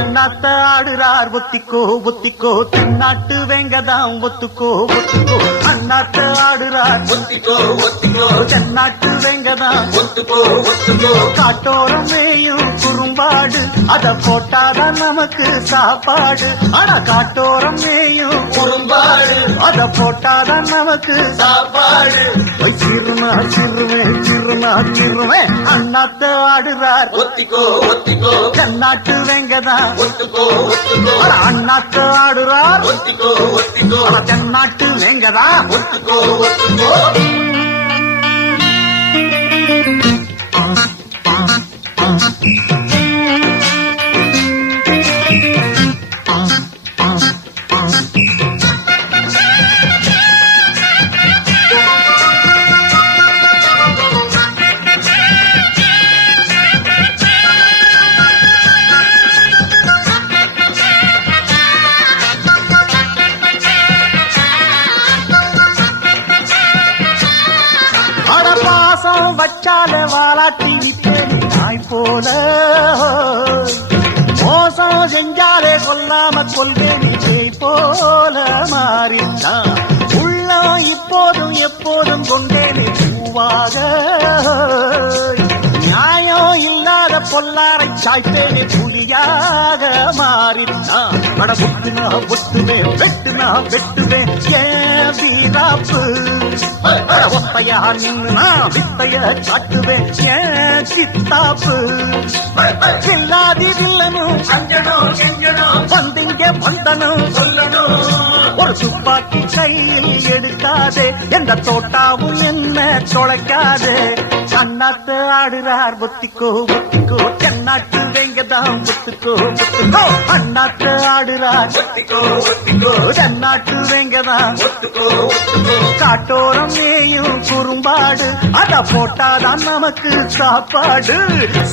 அண்ணாத்த ஆடுறார் ஒத்திக்கோ ஒத்திக்கோ தென்னாட்டு வெங்கதாம் ஒத்துக்கோ ஒத்துக்கோ அண்ணாத்த ஆடுறார் ஒத்திக்கோ ஒத்திக்கோ தென்னாட்டு வெங்கதாம் ஒத்துக்கோ ஒத்துக்கோ காட்டோரம் மேயும் குறும்பாடு அத போட்டாதான் நமக்கு சாப்பாடு ஆனா காட்டோரம் மேயும் குறும்பாடு அத போட்டாதான் நமக்கு சாப்பாடு சிறுமா சிறுவேன் சிறுமா சிறுவேன் அண்ணாத்த ஆடுறார் ஒத்திக்கோ ஒத்திக்கோ தென்னாட்டு வெங்கதான் ஒத்துக்கோ ஒத்துக்கோ அண்ணாத்த ஆடுறார் ஒத்திக்கோ ஒத்திக்கோ தென்னாட்டு வெங்கதான் ஒத்துக்கோ ஒத்துக்கோ பாசம் வச்சால வாலாட்டி விட்டேன் நாய் போல மோசம் செஞ்சாலே கொல்லாம கொள்வேன் விஜய் போல மாறிட்டான் உள்ளம் இப்போதும் எப்போதும் கொண்டேனே பூவாக நியாயம் இல்லாத பொல்லாரை சாய்த்தேனே புலியாக மாறிட்டான் பட புட்டுனா புட்டுவேன் வெட்டுனா வெட்டுவேன் ஏன் வீராப்பு ஒத்தையா நின்னு நான் வித்தைய காட்டுவேன் ஏன் சித்தாப்பு இல்லாதி வில்லனும் அஞ்சனும் செஞ்சனும் வந்திங்க வந்தனும் சொல்லணும் ஒரு துப்பாக்கி கையில் எடுக்காதே எந்த தோட்டாவும் என்ன தொலைக்காதே அண்ணாத்து ஆடுறார் ஒத்திக்கோ ஒத்திக்கோ தென்னாட்டு வெங்கதான் ஒத்துக்கோ ஒத்துக்கோ அண்ணாத்து ஆடுறார் ஒத்திக்கோ ஒத்திக்கோ தென்னாட்டு வெங்கதான் ஒத்துக்கோ ஒத்துக்கோ காட்டோரம் மேயும் குறும்பாடு அத போட்டாதான் நமக்கு சாப்பாடு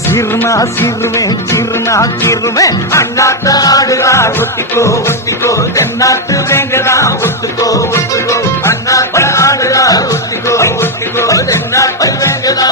சிறுனா சிறுவேன் சிறுனா சிறுவேன் அண்ணாத்த ஆடுறார் ஒத்திக்கோ ஒத்திக்கோ தென்னாட்டு வேங்கதான் ஒத்துக்கோ ஒத்துக்கோ அண்ணாத்த ஆடுறார் ஒத்திக்கோ ஒத்திக்கோ தென்னாட்டு வேங்கதான்